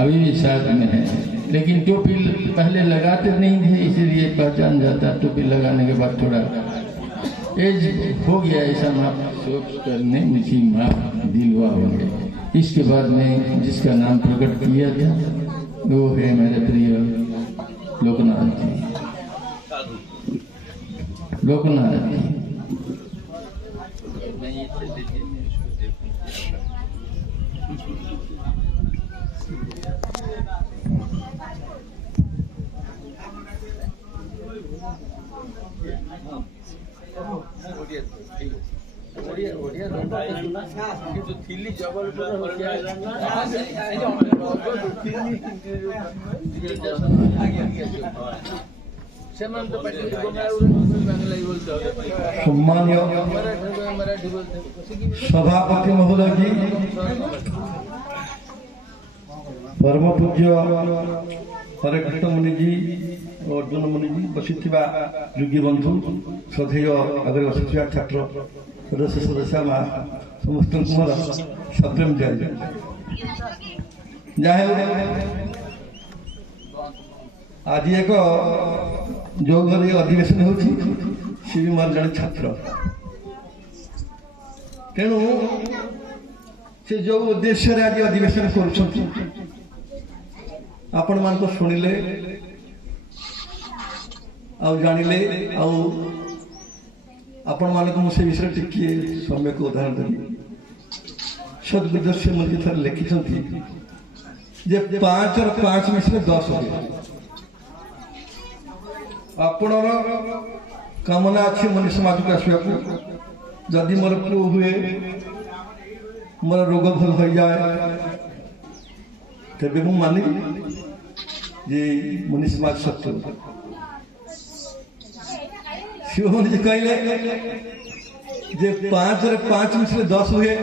अभी भी साथ में है, लेकिन टोपी पहले लगाते नहीं थे इसीलिए पहचान जाता। टोपी लगाने के बाद थोड़ा एज हो गया, ऐसा महसूस करने मुझे माफ दिलवा होंगे। इसके बाद में जिसका नाम प्रकट किया गया वो है मेरे प्रिय लोकनाथ जी। लोकनाथ जी सम्मान्य सभापति महोदय जी, परम पूज्य हरे कृष्ण मुनि जी और अर्जुन मुनि जी, बसिथिबा योगी बंधु, श्रद्धेय आगे बसिथिबा छात्र सदस्य सदस्य माँ समस्त मोर सप्रेम जय। आज एक जो घर अधिवेशन हो मोर जड़े छात्र, तेणु से जो उद्देश्य आज अधिवेशन कर आपण मान शुणिले जानिले आपण मान से विषय टिके समय को उदाहरण देवी। सदगुरुदेव से मुझे थर लिखिं जे 5 और 5 मिश्र 10 हो गया। आपण कामना अच्छी मनुष्य समाज को आसवा, जदि मोर पुओ हुए, मोर रोग भल हो जाए, तेबे मु मानी जे मनुष्य समाज सत्य। शिव जी कहले जे 5 और 5 मिश्र 10 हुए,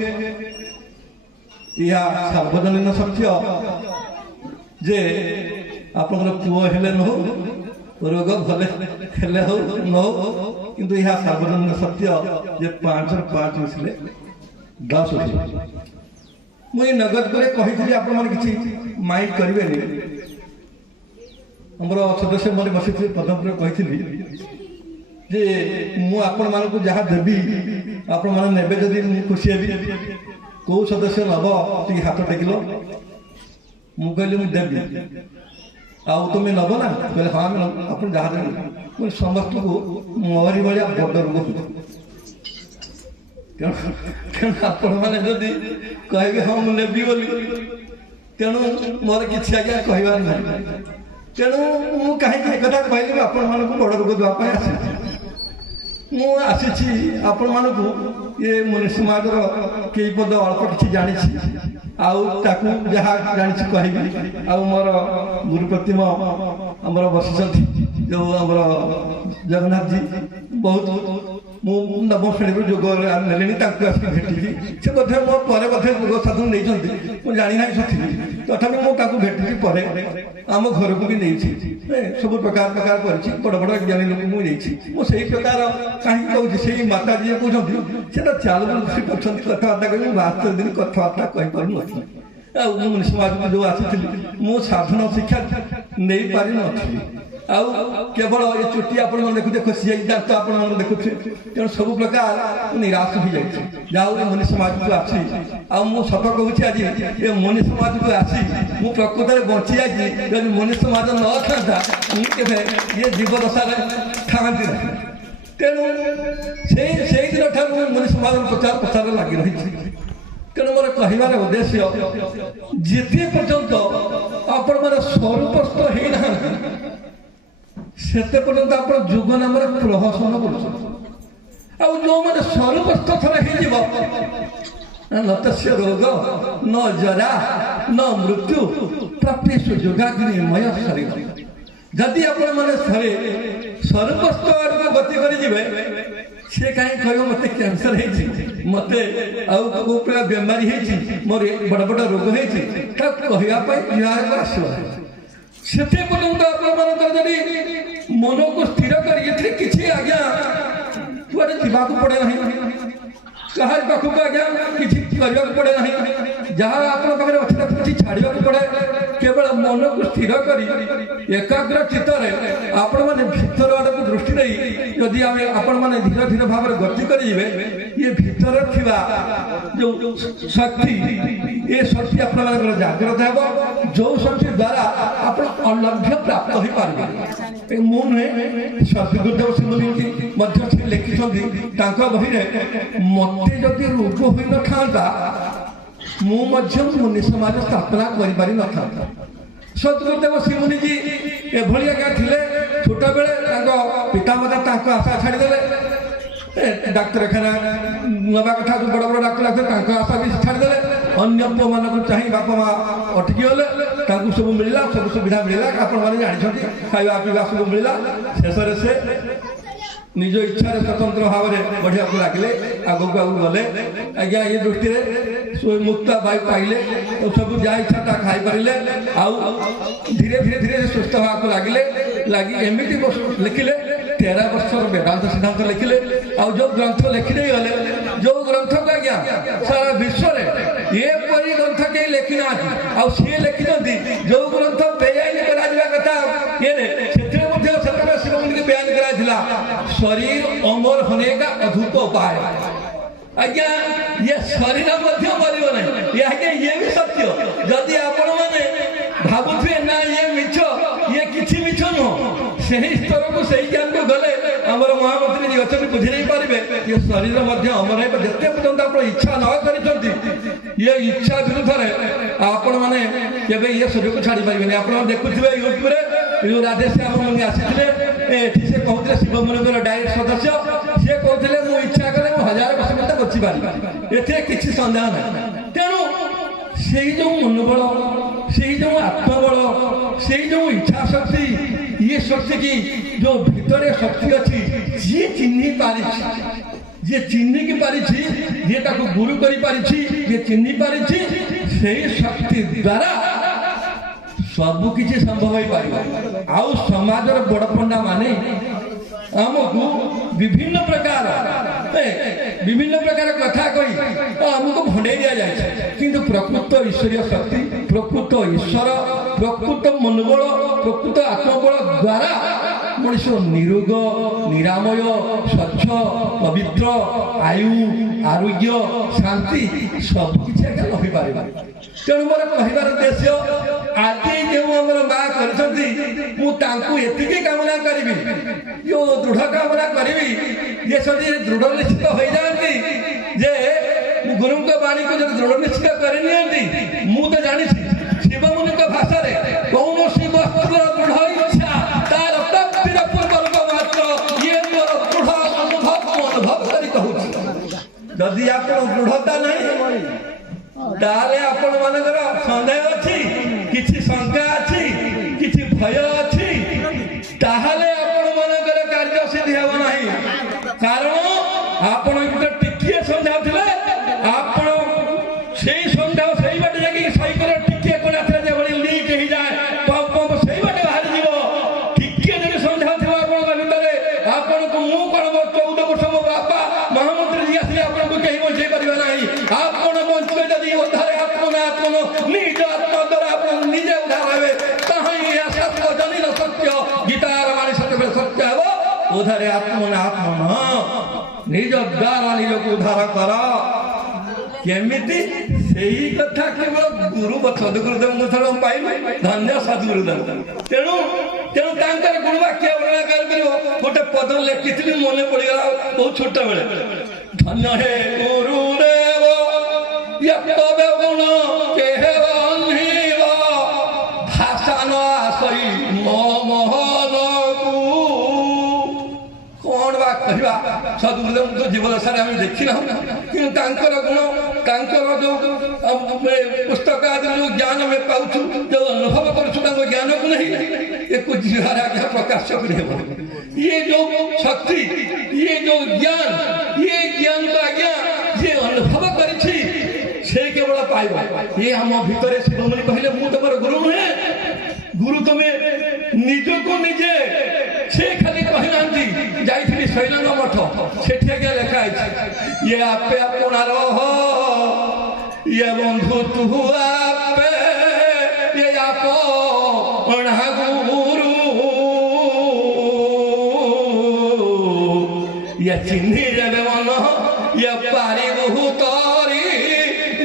यह सार्वजनीन सत्य जे आपनकर पुओ हेले न हो, रोग भले हेले हो न हो, किंतु यह सार्वजनीन सत्य जे 5 और 5 मिश्र 10 हुए। मुझे नगद करे कही आप माइंड करेंगे। हमर सदस्य मैंने बसी पदम कही जे मु आपण मानक जहाँ देवी आपण मैंने नेबे जदि खुशी हेबी। कौ सदस्य नब टी हाथ टेकिल, मु कहली मुझे देवी आउ तुम्हें नब ना, कहले हाँ आप जहाँ देवी। समस्त को मोहरी भाया बड़ रोग तेणु आपण मैंने जदि कहे हाँ मुझे नेबी बोली, तेणु मोर कि आज्ञा कहबार ना। तेणु मु कहीं कथा कहली आपण मानक बड़ रोग देवाई आसी आपण मानक ये मनुष्य समाज कई पद अल्प किसी जानी जहाँ जानी कहबी। मोर गुरु प्रतिम आमर बसी जो आम जगन्नाथ जी बहुत मु नवम श्रेणी जोग ने भेटी से बोधे मो पर जोग साधन नहीं जानी ना थी, तथापि मुझे भेटी पर आम घर को भी नहीं सब प्रकार प्रकार कर बड़ बड़ ज्ञानी लोक मुझे प्रकार कहीं कहूँ से माता जी कहते से चाल कर कथबार्ता कर 72 दिन कथबार्ता कहीपर मनुष्य समाज को जो आसी मु साधन शिक्षा नहीं पारि नी। केवल ये चोटी आप देखुचे खसी जाए तो आप देखुचे, तेणु सब प्रकार निराश हो जाए। जहाँ मनुष्य समाज को आसी सत कहूँ आज ये मनुष्य समाज को आसी मु प्रकृत में बची जाए। जब मनुष्य समाज न था मुझे ये जीवदशा था ना, तेणु से दिन ठार मनुष्य समाज प्रचार प्रसार लगी रही। तेणु मोर कहबार उद्देश्य जिते पर्यंत आपण मैंने स्वरूपस्थ होना सेते पर्यंत आप जुग नाम प्रहसन कर जो मैंने स्वरूपस्थ थर न तस्य रोग न जरा न मृत्यु प्राप्ति योगाग्निमय शरीर। जदि आपण मैंने थरे स्वरूपस्थ आड़ गति कर सी कहीं कह मत कैंसर मत प्रकार बेमारी मोर बड़ बड़ रोग कहवाई आस से पर्यंत आप मन को स्थिर कर किसी आज्ञा कुआड़े जावाक पड़े ना, कहा पाखक आज्ञा किसी करने पड़े ना, जहाँ आप छाड़ा पड़े केवल मन को स्थिर कर एकाग्र चित्त आपण मैंने भीतर आड़ को दृष्टि नहीं जदि आपण मैंने धीरे धीरे भाव गति करेंगे ये भीतर थिबा जो शक्ति ये शक्ति आपण मान जागृत है जो शक्ति द्वारा आप अलभ्य प्राप्त हो पारे मु नुहे गुरुदेव सिंह लिखिं बही मत जदि रोग हो न था मुनि समाज स्थापना कर न था सदगुरुदेव सिंह जी एभली आज्ञा थे छोट बेले पितामाता आशा छाड़देले डाक्तरखाना नवा कथा बड़ बड़ डाक्तर आशा भी छाड़देले अन्य पुओ मान चाहे बापा माँ अटकी गले सब मिलला सब सुविधा मिलला आपण मैंने जानते खावा पीवा सब मिलला शेष से निज इच्छा स्वतंत्र भाव में बढ़िया को लगे आगक आग गले आज्ञा ये दृष्टि मुक्त वायु पाइले सब जहाँ इच्छा ता खाई पारे धीरे धीरे धीरे सुस्थ होगा लगे लगी एमती लिखिले 13 वर्ष वेदांत सिद्धांत लिखिले आउ जो ग्रंथ लिखिदे गले जो ग्रंथ को आज्ञा सारा विश्व में ये परी ग्रंथ कहीं लिखी ना आउ सी लिखिं जो ग्रंथ बेआईन कथा ये शिव मंदिर बयान करा शरीर अमर होने का अद्भुत उपाय आज्ञा ये शरीर मर नहीं आज्ञा ये भी सत्य जदि आपण मैंने भावुए ना ये मिछ ये किसी मिछ नुह से स्तर को सही ज्ञान को गले आमर महामंत्री जी अच्छा बुझे नहीं पारे ये शरीर अमर है जिते पर्यटन आप इच्छा न कर ये इच्छा विरुद्ध आपण मैंने केवे ये शरीर को छाड़ी पारे आप देखुए यूट्यूब जो राधेश्याम मुनि आसी से कहते शिव मंदिर डायरेक्ट सदस्य सी कहते मु इच्छा कले 1000% बची पारि एथे किसी सन्देह ना तेणु से जो मनोबल से जो आत्मबल से जो इच्छा शक्ति ये शक्ति की जो भीतर शक्ति अच्छी जी चिन्ह पारी जे चिन्ह की पारी जे ताको गुरु करी पारी जे चिन्ह पारी से शक्ति द्वारा सबु किसी संभव हो पार आउ समाज बड़ पंडा माने आमको विभिन्न प्रकार कथा कही आमको भंडे दि जाए किंतु प्रकृत ईश्वरीय शक्ति प्रकृत ईश्वर प्रकृत मनोबल प्रकृत आत्मबल द्वारा मनुष्य निरोग निरामय स्वच्छ पवित्र आयु आरोग्य शांति सबकि रही पार तेणु मोर कहबार उद्देश्य आज जो आम माँ करती कामना करी जो दृढ़ कामना करी ये सदी दृढ़ निश्चित हो जाती जे गुरु वाणी को जब दृढ़ निश्चित कर मुझे जानी शिव मुनि भाषा कौन वस्त्र दृढ़ इच्छा तार प्राप्तिर पूर्व मात्र ये मोर दृढ़ अनुभव कर कहूँ जदि आप दृढ़ता नहीं ताले आपण मानकर संदेह अच्छी किसी शंका अच्छी किसी भय अच्छी ताहले आपण मानकर कार्य सिद्धि हेब नहीं कारण आपण टिके संदेह थिले आपण सेही संदेह सेही बाटे जाके साइकेल टिके कोना थे जे बड़ी लीक हो जाए पंप पंप सेही बाटे बाहर जीवो टिके जने संदेह थिबा आपण भितरे आपण को मु कोन 14 वर्ष मो बापा महामंत्री जी आसी आपण को कहि बचे परिबा नहीं आपण बंचवे जदी उद्धार आत्मना निज आत्मा द्वारा आपण निजे उद्धार हेबे ताही सत्य जनिल सत्य गीतार वाणी सत्य सत्य हेबो उद्धार आत्मना निज द्वारा निज को उद्धार कर केमिति सेही कथा केवल गुरु सदगुरुदेव थोड़ा पाइलु धन्य सदगुरुदेव तेणु तेणु तांकर गुण वाक्य वर्णना कर गोटे पद लिखी मन पड़गला बहुत छोट बेले धन्य हे गुरुदेव यत्तवे गुण केहब भाषा न आसई मोहन कौन बा कहवा सदगुरुदेव तो जीवन सारे आम देखी ना कि गुण जो पुस्तक आदि जो ज्ञान में पाऊँ जो अनुभव कर ज्ञान को नहीं एक आज्ञा प्रकाश कर ये जो शक्ति ये जो ज्ञान को आज्ञा ये अनुभव कर केवल पाइब ये आम भितर शिवमुनि कहले मु तुम गुरु नुहे गुरु तुम्हें निज को निजे से खाली कही ना जाइए शैलांग मठ से लेखा ये आपे अपनार ये बंधु तु आपे ये आप गुरु ये चिन्ही रे मन ये पारी तरी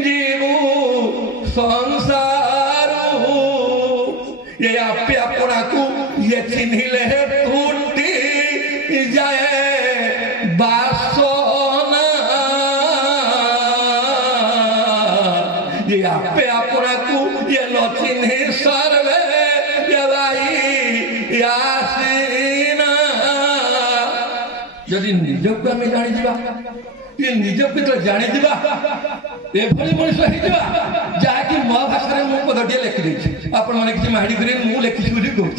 जीवु संसार ये आपे अपना को ये चिन्हिले टूटी जाए बासना ये आपे अपना को ये न चिन्ही सर्वे ये भाई यासीना जदि निजक आम जाणी ये निजक तो जाणी एभली मनुष्य हो जहाँकि मो भाषा में मुझे पदटे लिखिदी आपण मैंने किसी माड़ी कर लिखी कहूँ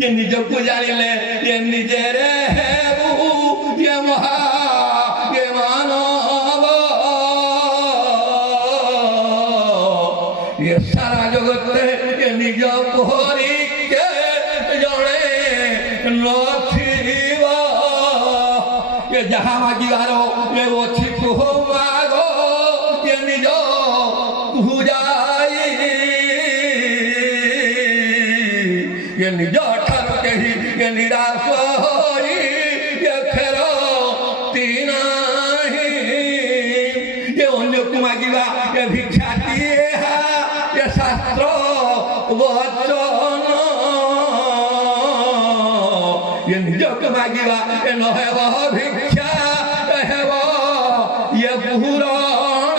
ये निजक को जानिले ये निजे रे ये महा ये मानव ये सारा जगत ये निज पोहरी के जड़े नथिबा ये जहाँ मागिबार ये अच्छी तुह मागो ये निज भुजाई ये निज ठार कही ये निराश होई ये फेर तीना ये अन्य को मागिबा ये भिक्षा दिए ये शास्त्र वचन ये निज को मागिबा ये न हेब भिक्षा हेब ये पुराण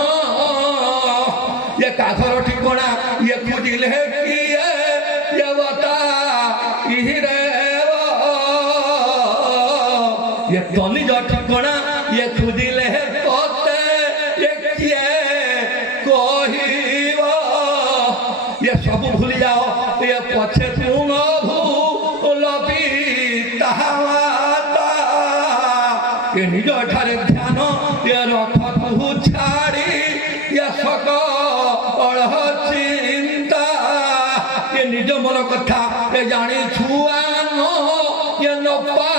ये काखर ठिकଣା ये खुजिले किए ये बता ये तनिज ठिकଣା ये खुजिले कते ये किए कहिब ये सब भूल जाओ ये पछे तुम भूलबी ताहा ये निज ठारे ध्यान ये रख तू छाड़ी ये सकल चिंता ये निज मन कथा ये जानी छुआन ये नपा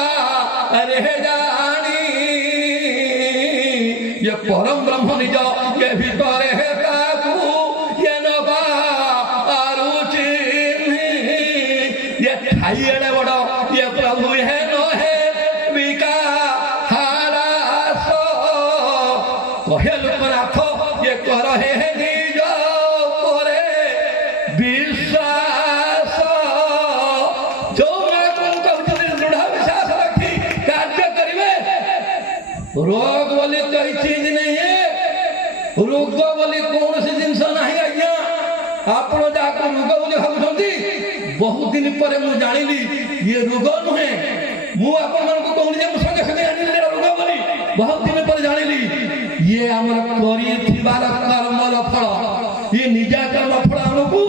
रे जानी ये परम ब्रह्म निज ये भीतर है ताकू ये नपा आरु चिन्ही ये ठाई एड़े बड़ ये प्रभु है न है विका कहे लोकनाथ ये कर हे निज करे विश्वास जो दृढ़ विश्वास रखी कार्य करेंगे रोग बोली कोई चीज नहीं है रोग बोली कौन सी जिनस नहीं आज्ञा आप रोग बोली भावुंट बहुत दिन पर मुझे जानी ये रोग नुहे मुझे कहूँ संगे संगे जानी रोग बोली बहुत दिन पर जानी ये आमर कर कर्मर फल ये निजा कर्म फल आमको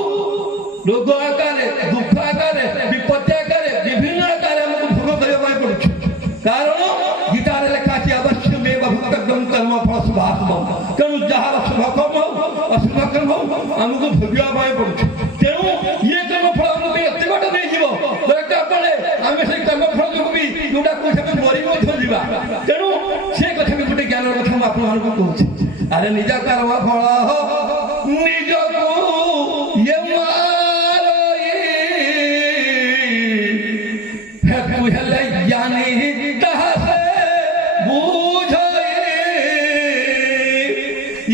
रोग आकार दुख आकार विपत्ति आकार विभिन्न आकार आमको भोग करने पड़े कारण गीतार लिखा अवश्य में भुक्तम कर्म फल शुभाशुभ तेणु जार शुभ कर्म अशुभ कर्म आमको भोगवा पड़े तेणु ये कर्म फल आमको एत बाट नहीं दरकार पड़े आम से कर्म फल जो भी जोटा कौन मरी जा तेणु से कथा भी गोटे ज्ञान कथा मुझे आपको कहूँ अरे निज कर्म फल निज को ये मारे ज्ञानी बुझ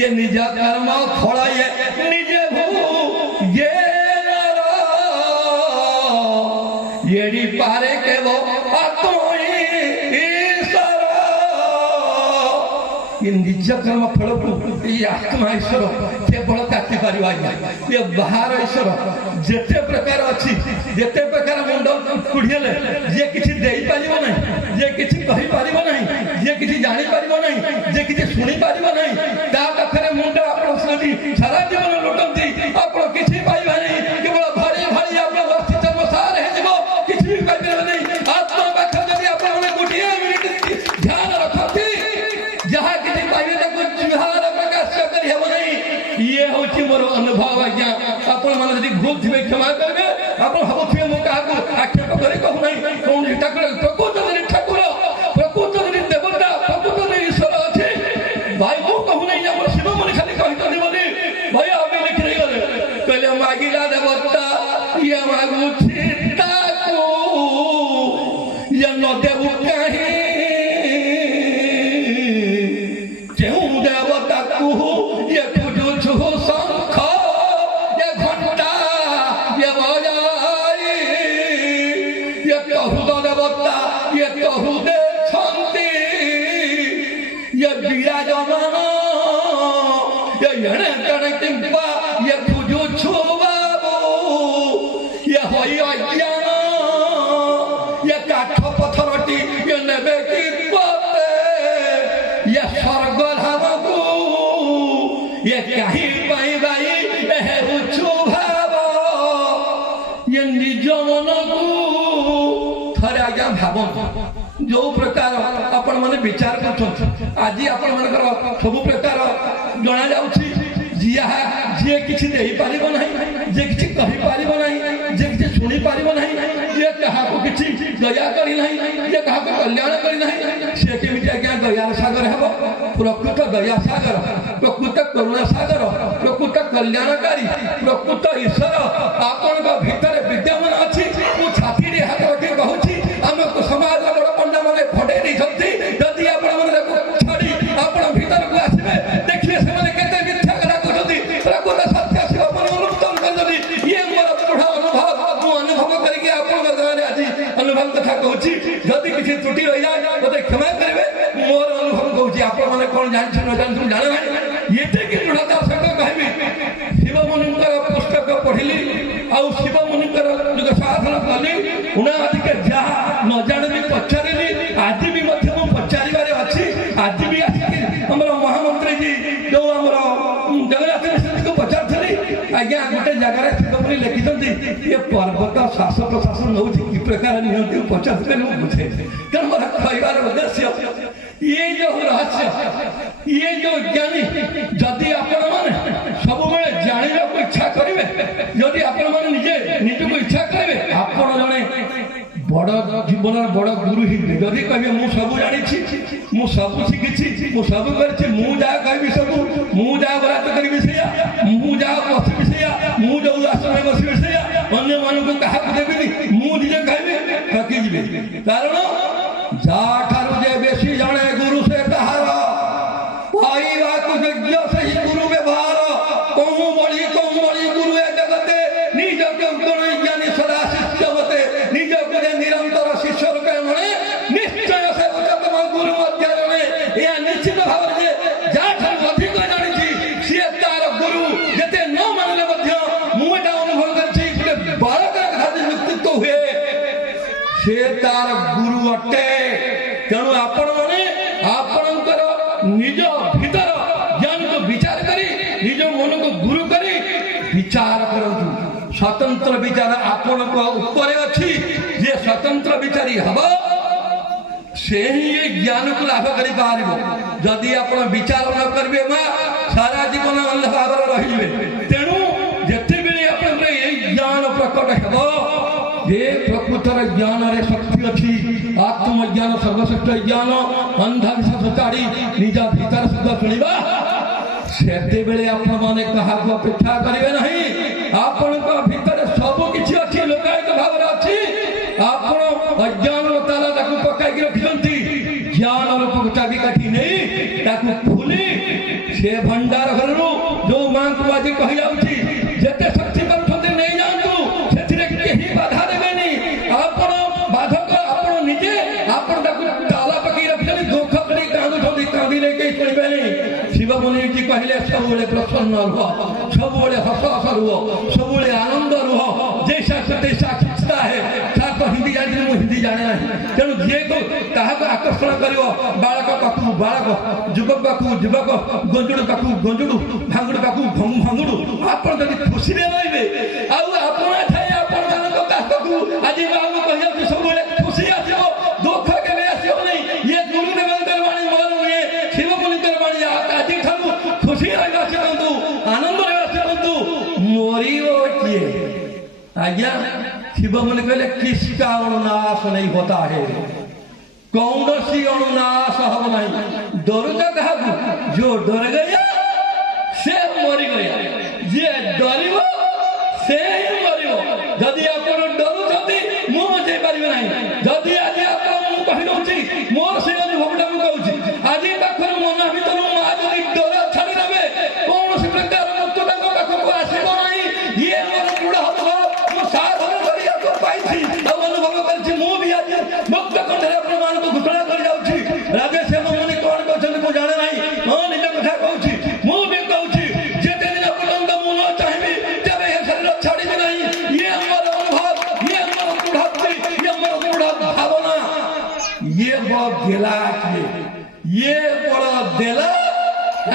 ये निज कर्म फल ये निजे ये ये पारे के वो निज कर्म फल को आत्मा ईश्वर केवल काटी पार ये बाहर ईश्वर जिते प्रकार अच्छी जिते प्रकार मुंड कुड़िएले जे किसी देई पारिबो नहीं जे किसी कहि पारिबो नहीं जे किसी जानि पारिबो नहीं जे किसी सुनि पारिबो नहीं ता पाखरे मुंड आपण सदी सारा जीवन लुटंती आपण किछि पाइबा नहीं केवल भारी भारी आपण वस्ती चर्म सार हे जीवो किछि भी पाइबा नहीं आत्मा पाखरे जदि आपण गोटिए मिनिट ध्यान रखती जहाँ किसी पाइबे ताको जुहार प्रकाश कर हेब नहीं ये होची मोर अनुभव आज्ञा आपण माने जदि भूल थिबे क्षमा करबे आपण भाबुथिबे मो काको आक्षेप करे कहू नहीं कोन ठाकुर प्रकृत देवता प्रकृत ईश्वर अच्छे भाई मु कहू नहीं हमर शिव मन खाली कहतनी बोली भाई आबे लिखि गले कहले मागिला देवता मागुछि ताकू ये न देबु कहीं केहू देवता को ये खुजुछु शंख ये घंटा ये बजाई ये कहू देवता ये कहू दे छंती ये विराजमान ये यणे तणे किंपा ये खुजुछु बाबू ये होई अज्ञान ये काठ पत्थरटी ये नेबे की पते ये स्वर्ग धामकू ये कहीं पाई बाई ये उच्चु भाव ये निज मन को थरे आज्ञा भाव जो प्रकार आपण माने विचार कर आज आपण मानकर सब प्रकार जना जाउछि जे किछि देहि पारिबो नाही जे किछि कहि पारिबो नाही जे किछि सुनि पारिबो नाही जे कहाको किछि दया करि नाही जे कहाको कल्याण करि नाही से केमिति आज्ञा दयार सागर हेबो प्रकृत दया सागर प्रकृत करुणा सागर प्रकृत कल्याणकारी प्रकृत ईश्वर आपनका भितर विद्यमान अछि मु छाती रे हाथ रखि कहूछि हमको समाज बड़ पंडा माने फडे नै छथि जदि आपण माने छाडी आपण भीतर को आसीबे देखिए से माने केते मिथ्या करा कहथि प्रकृत सत्य शिव मन अनुष्ठान करथि ये मोर पुढा अनुभव मु अनुभव करिके आपण गारे आज अनुभव कथा कहूछि जदि किछि त्रुटि रहि जाय मते क्षमा करबे मोर अनुभव कहूछि आपण माने कोन जानि न जानि जाने नाही एते कि दृढ़ता सहित कहबी शिव मुनिकर पुस्तक पढ़िली आउ शिव मुनिकर जो साधना कली उना आदि के जहा न जाने पचारिली आज भी मध्य मु पचारिबारे अछि आज भी आसिक हमर महामंत्री जी जो हमर जगन्नाथ मिश्र को पचारथली आज्ञा गोटे जगह शिवपुरी लिखितंती ये पर्वत शासक प्रशासन होउछि कि प्रकार नियंती पचारथले नु बुझे कारण मोर कहबार उद्देश्य ये जो रहस्य ये जो ज्ञानी जदि आपण माने सब बेले जानिबा को इच्छा करिवे जदि आपण माने निजे निज को इच्छा करिवे आपण जने बड़ जीवन बड़ गुरु ही जदि कहबे मु सब जानिछि मु सब शिखिछि मु सब करछि मु जा कहबी सब मु जा बरात करबी सेया मु जा बसिबी सेया मु जो आश्रम बसिबी सेया अन्य मानु को कहा देबी मु निजे कहबे थकी जिबे कारण जा ठारू जे बेसी जाने गुरु से कहारा पाईवा कुछ यज्ञ सही गुरु व्यवहार कहूँ बड़ी गुरु ए जगते निज के गुण ज्ञानी सदा शिष्यवते निज को निरंतर शिष्य रूपे मणे निश्चय से उच्चतम गुरु अध्याय में यह निश्चित भाव से जा ठारू अधिक जानिछि से तार गुरु जते न मानले मध्य मुटा अनुभव करछि गोटे बालक खातिर व्यक्तित्व हुए से तार गुरु अटे तेणु आपण माने आपणकर निज भीतर ज्ञान को विचार करी निज मन को गुरु करी विचार करंतु स्वतंत्र विचार आपण को ऊपर अछि जे स्वतंत्र विचारी हबो से ही ज्ञान को लाभ करि पारिबो जदि आपण विचार न करबे मा सारा जीवन अंधकार रहिबे तेणु जेते बेले आपण ए ज्ञान प्रकट हेबो जे प्रकृतर ज्ञान रे शक्ति अछि आत्मज्ञान सर्वश्रेष्ठ ज्ञान अंधविश्वास छाड़ी निज भीतर शुद्ध शुणिबा सेते बेले आपण माने कहा को अपेक्षा करिवे नहीं आपण को भीतर सब किछि अछि लोकायत भाव रे अछि आपण अज्ञान ताला ताकू पकाई के रखिसंती ज्ञान रूप चाबी काठी नहीं ताकू खुली से भंडार घरु जो मां को आज कहि जाउछि जेते शक्ति करथते नहीं जानतु सेथिरे केही बाधा देबेनी आपण बाधक आपण निजे आपण ताकू ताला पकाई रखिसंती दुख करी कांदु थोड़ी कांदी ले के सुनिबेनी शिव मुनि जी कहले सब बेले प्रसन्न रहो सब बेले हस हस रहो सब बेले आनंद रहो जैसा तैसा खिंचता है ता तो हिंदी जानि मु हिंदी जाने नहीं तेणु जे को कहा को आकर्षण करियो बालक पाखु बालक युवक पाखु युवक गंजुड़ पाखु गंजुड़ भांगुड़ पाखु भांगुड़ आपण जदि खुशी रे रहिबे आउ आपण थाए आपण दानक कास्तु आज बाबू कहियो सब बेले खुशी आसीबो दुख केबे आसीबो नहीं ये गुरु देवंतर वाणी मोर हुए शिव मुनिकर वाणी आज ठानु खुशी रहबा से आनंद रहबा से बंधु मोरियो किए आज्ञा शिव मुनि कहले किसका अनुनाश नहीं होता है कौन सी अनुनाश हम नहीं डर का कहा जो डर गया से मरी गया जे डरिबो से ही मरिबो यदि आपण ଦେଲା କିଏ? ଇଏ ବଳ ଦେଲା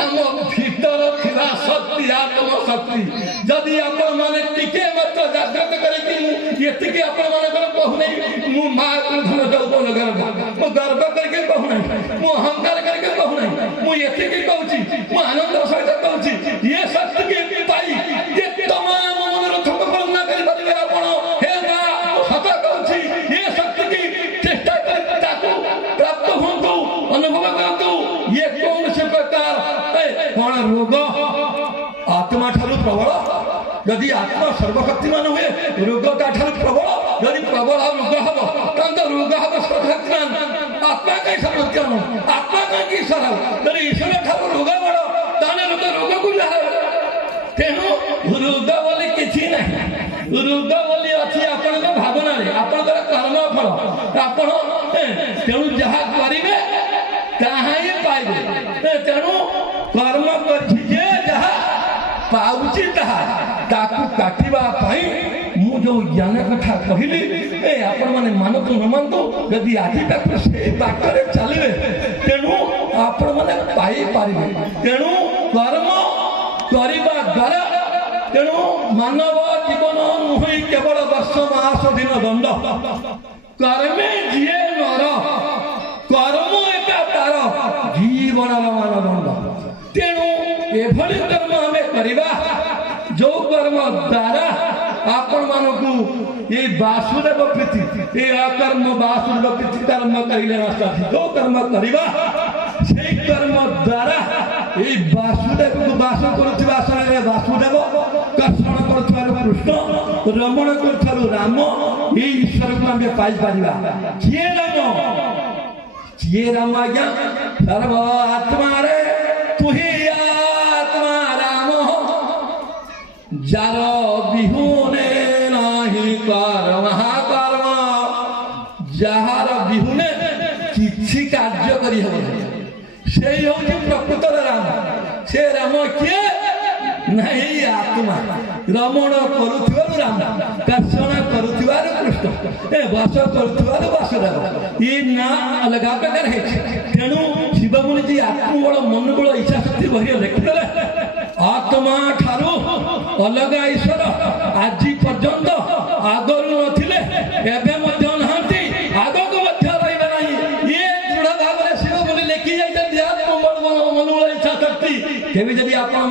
ଆମ ଭିତର ଥିବା ଶକ୍ତି, ଆତ୍ମଶକ୍ତି। ଯଦି ଆପଣମାନେ ଟିକେ ମାତ୍ର ଜାଗ୍ରତ କରିକି ମୁଁ ଏତିକି ଆପଣମାନଙ୍କର କହୁନାହିଁ, ମୁଁ ମା ଧନ ଯୌବନ ଗର୍ବ, ମୁଁ ଗର୍ବ କରିକି କହୁନାହିଁ, ମୁଁ ଅହଙ୍କାର କରିକି କହୁନାହିଁ, ମୁଁ ଏତିକି କହୁଛି, ମୁଁ ଆନନ୍ଦର ସହିତ କହୁଛି, ଇଏ ଶକ୍ତିକି ପାଇ ଯେ ତମାମ ମନୋରଥକୁ ପୂର୍ଣ୍ଣ କରିପାରିବେ ଆପଣ। ହେ ମା, ସତ କହୁଛି, ଏ ଶକ୍ତିକି ଚେଷ୍ଟା କରି ତାକୁ ପ୍ରାପ୍ତ ହୁଅନ୍ତୁ, ଅନୁଭବ କରନ୍ତୁ। ଇଏ କୌଣସି ପ୍ରକାର କଣ ରୋଗ ଆତ୍ମା ଠାରୁ ପ୍ରବଳ? ଯଦି ଆତ୍ମା ସର୍ବଶକ୍ତିମାନ ହୁଏ, ରୋଗ ତା ଠାରୁ ପ୍ରବଳ। ଯଦି ପ୍ରବଳ ରୋଗ ହବ, ତାହେଲେ ତ ରୋଗ ହବ ସର୍ବଶକ୍ତିମାନ। ଆତ୍ମା କାହିଁ ସର୍ବଶକ୍ତିମାନ? ଆତ୍ମା କାହିଁକି ଈଶ୍ୱର? ଯଦି ଈଶ୍ୱର ଠାରୁ ରୋଗ ବଡ଼, ତାହେଲେ ରୋଗକୁ ଯାହା। ତେଣୁ ରୋଗ ବୋଲି କିଛି ନାହିଁ। ରୋଗ ବୋଲି ଅଛି ଆପଣଙ୍କ ଭାବନାରେ, ଆପଣଙ୍କର କର୍ମ ଫଳ। ଆପଣ ତେଣୁ ଯାହା କରିବେ ତାହା ହିଁ ପାଇବେ। ତେଣୁ କର୍ମ କରିଛି ଯେ ଯାହା ପାଉଛି ତାହା, ତାକୁ କାଟିବା ପାଇଁ ମୁଁ ଯୋଉ ଜ୍ଞାନ କଥା କହିଲି, ଆପଣମାନେ ମାନନ୍ତୁ ନ ମାନନ୍ତୁ, ଯଦି ଆଜି ତାକୁ ସେଇ ବାଟରେ ଚାଲିବେ, ତେଣୁ ଆପଣମାନେ ପାଇପାରିବେ। ତେଣୁ କର୍ମ କରିବା ଦ୍ୱାରା, ତେଣୁ ମାନବ ଜୀବନ ନୁହେଁ କେବଳ ବର୍ଷ ମାସ ଦିନ ଦଣ୍ଡ। କର୍ମେ ଯିଏ ନର, କର୍ମ ଏକା ତାର ଜୀବନର ମାନଦଣ୍ଡ। ତେଣୁ ଏଭଳି କର୍ମ ଆମେ କରିବା ଯୋଉ କର୍ମ ଦ୍ୱାରା ଆପଣମାନଙ୍କୁ এই বাসুদেব প্রীতি, এই অকর্ম বাসুদেব প্রীতি কর্ম করিলে নষ্ট। ଯୋଉ କର୍ମ କରିବା সেই কর্ম দ্বারা এই ବାସୁଦେବକୁ ବାସ କରୁଥିବା ଆସନରେ ବାସୁଦେବ, କର୍ଷଣ କରୁଥିବାରୁ କୃଷ୍ଣ, ରମଣ କରୁଥିବାରୁ ରାମ, এই ଈଶ୍ୱରକୁ ଆମେ ପାଇପାରିବା। କିଏ ରାମ? କିଏ ରାମ ଆଜ୍ଞା? ସର୍ବ ଆତ୍ମାରେ ତୁହି ଆତ୍ମା ରାମ, ଯାର ବିହୁନେ ନାହିଁ କର୍ମ କର୍ମ, ଯାହାର ବିହୁନେ କିଛି କାର୍ଯ୍ୟ କରିହେବ ନାହିଁ, সেই হচ্ছে প্রকৃতর রাম। সে রাম কিଏ? ନାହିଁ ଆତ୍ମା। ରମଣ କରୁଥିବାରୁ ରାମ, କର୍ଷଣ କରୁଥିବାରୁ କୃଷ୍ଣ, ବସ କରୁଥିବାରୁ ବାସୁଦେବ। ଏ ନାଁ ଅଲଗା ପ୍ରକାର ହେଇଛି। ତେଣୁ ଶିବମୁନିଜୀ ଆତ୍ମବଳ, ମନୋବଳ, ଇଚ୍ଛା ଶକ୍ତି ବହିରେ ଲେଖିଦେଲେ, ଆତ୍ମା ଠାରୁ ଅଲଗା ଈଶ୍ୱର ଆଜି ପର୍ଯ୍ୟନ୍ତ ଆଗରୁ ନଥିଲେ, ଏବେ ମଧ୍ୟ ନାହାନ୍ତି, ଆଗକୁ ମଧ୍ୟ ରହିବେ ନାହିଁ। ଇଏ ଦୃଢ ଭାବରେ ଶିବମୁନି ଲେଖି ଯାଇଛନ୍ତି। ମନୋବଳ, ଇଚ୍ଛା ଶକ୍ତି କେବେ ଯଦି ଆପଣ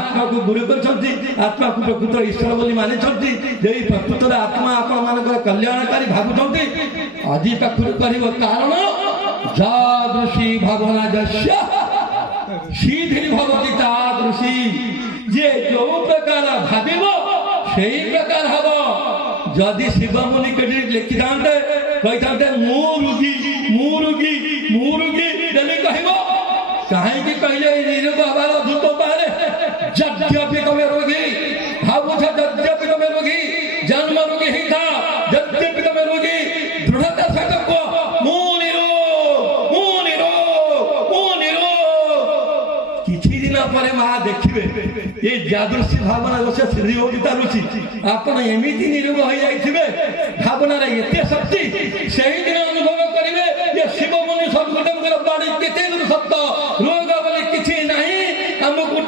ଆତ୍ମାକୁ ଗୁରୁ କରିଛନ୍ତି, ଆତ୍ମାକୁ ପ୍ରକୃତ ଈଶ୍ୱର ବୋଲି ମାନିଛନ୍ତି, ଯଦି ପ୍ରକୃତରେ ଆତ୍ମା ଆପଣମାନଙ୍କର କଲ୍ୟାଣକାରୀ ଭାବୁଛନ୍ତି, ଆଜି ପାଖରୁ କରିବ। କାରଣ ଯାଦୃଶୀ ଭାବନା ଯସ୍ୟ ସିଦ୍ଧି ଭବତି ତାଦୃଶୀ। ଯେ ଯୋଉ ପ୍ରକାର ଭାବିବ ସେଇ ପ୍ରକାର ହବ। ଯଦି ଶିବମୁନି ଲେଖିଥାନ୍ତେ, କହିଥାନ୍ତେ ମୁଁ ରୋଗୀ, ମୁଁ ରୋଗୀ, ମୁଁ ରୋଗୀ ବୋଲି କହିବ, କାହିଁକି କହିଲେ এই নিরোগ হবার অদ্ভুত পারে? যদ্যপি তুমি রোগী ভাবুছ, যদ্যপি তুমি রোগী, জন্ম রোগী হিংসা, যদ্যপি তুমি রোগী, দৃঢ়তা সহিত কুহ ମୁଁ ନିରୋଗ, ମୁଁ ନିରୋଗ, ମୁଁ ନିରୋଗ। କିଛି ଦିନ ପରେ ମା ଦେଖିବେ এই ଯାଦୃଶୀ ଭାବନା ଦୋଷ ସିଦ୍ଧି ହଉଛି ତା ରୁଚି। ଆପଣ ଏମିତି ନିରୋଗ ହୋଇଯାଇଥିବେ, ଭାବନାରେ ଏତେ ଶକ୍ତି, ସେହିଦିନ ଅନୁଭବ କରିବେ ଯେ ଶିବମୁନି ସଦ୍ଗୁରୁଙ୍କର ବାଣୀ କେତେ ଦୂର ସତ୍ୟ। ରୋଗ ବୋଲି କିଛି ନାହିଁ, ଆମକୁ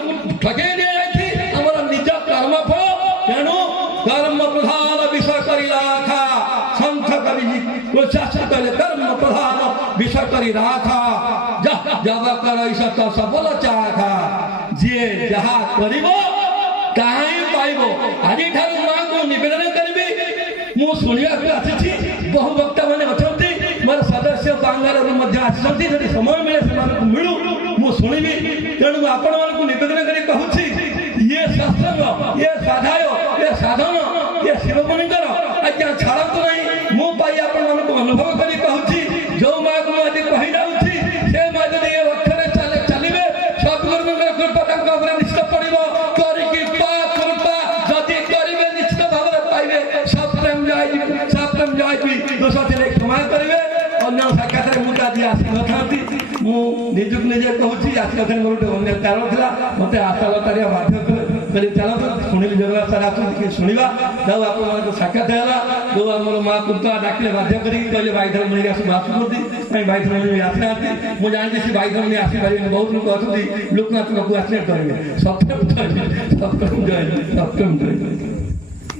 ଠକେଇ ଦିଆଯାଇଛି ଆମର ନିଜ କର୍ମ ଫଳ। ତେଣୁ କର୍ମ ପ୍ରଧାନ ବିଷୟ କରି ରାଖା, ସନ୍ଥ କବି କହିଲେ କର୍ମ ପ୍ରଧାନ ବିଷୟ କରି ରାଖା, ଯବ କର ସତ ସଫଳ ଚାଖା। ଯିଏ ଯାହା କରିବ ତାହା ହିଁ ପାଇବ। ଆଜିଠାରୁ ମାଙ୍କୁ ନିବେଦନ କରିବି, ମୁଁ ଶୁଣିବାକୁ ଆସିଛି, ବହୁ ବକ୍ତାମାନେ ଅଛନ୍ତି, ମୋର ସଦସ୍ୟ ବାଙ୍ଗାଲୋରରୁ ମଧ୍ୟ ଆସିଛନ୍ତି, ଯଦି ସମୟ ମିଳେ ସେମାନଙ୍କୁ ମିଳୁ ମୁଁ ଶୁଣିବି। ତେଣୁ ମୁଁ ଆପଣମାନଙ୍କୁ ନିବେଦନ କରି କହୁଛି, ଇଏ ସତ୍ସଙ୍ଗ, ଇଏ ସ୍ୱାଧ୍ୟାୟ, ଇଏ ସାଧନ, ଇଏ ଶିବମୁନିଙ୍କର ଆଜ୍ଞା ଛାଡ଼ନ୍ତୁ ନାହିଁ। ମୁଁ ପାଇ ଆପଣମାନଙ୍କୁ ଅନୁଭବ କରି କହୁଛି, ଯୋଉ ମାକୁ ମୁଁ ଆଜି କହିଯାଉଛି, ସେ ମା ଯଦି ଏ ଲକ୍ଷ୍ୟରେ ଚାଲିବେ, ସଦ୍ଗୁରୁଙ୍କର କୃପା ତାଙ୍କ ଉପରେ ନିଶ୍ଚିତ ପଡ଼ିବ। କରିକି କୃପା ଯଦି କରିବେ, ନିଶ୍ଚିତ ଭାବରେ ପାଇବେ। ସପ୍ରେମ ଜୟବି ଦୋଷ ଥିଲେ କ୍ଷମା କରିବେ। ଅନ୍ୟ ସାକ୍ଷାତରେ ମୁଁ ତ ଆଜି ଆସିନଥାନ୍ତି, ମୁଁ ନିଜକୁ ନିଜେ କହୁଛି, ଆସିନଥାନ୍ତି। ମୋର ଗୋଟେ ଅନ୍ୟ କାରଣ ଥିଲା, ମୋତେ ଆଶା ଲତାରିଆ ବାଧ୍ୟ କଲେ। କହିଲେ ଚାଲନ୍ତୁ ଶୁଣିଲି ଜଗନ୍ନାଥ ସାର୍ ଆସନ୍ତୁ ଟିକେ ଶୁଣିବା ଯାଉ ଆପଣମାନଙ୍କ ସାକ୍ଷାତ ହେଲା ଯୋଉ ଆମର ମା କୁନ୍ତଳା ଡାକିଲେ ବାଧ୍ୟ କରିକି କହିଲେ ବାଇଧର୍ମଣୀ ଆସୁଛନ୍ତି କାହିଁ ବାଇଧର୍ମଣୀ ଆସିନାହାନ୍ତି ମୁଁ ଜାଣିଛି ସେ ବାଇଧର୍ମଣୀ ଆସିପାରିବେନି ବହୁତ ଲୋକ ଅଛନ୍ତି ଲୋକନାଥ ପାଖକୁ ଆସିଲେ କରିବେ ସପ୍ତମ ଜୟ ସପ୍ତମ ଜୟ ସପ୍ତମ ଜୟ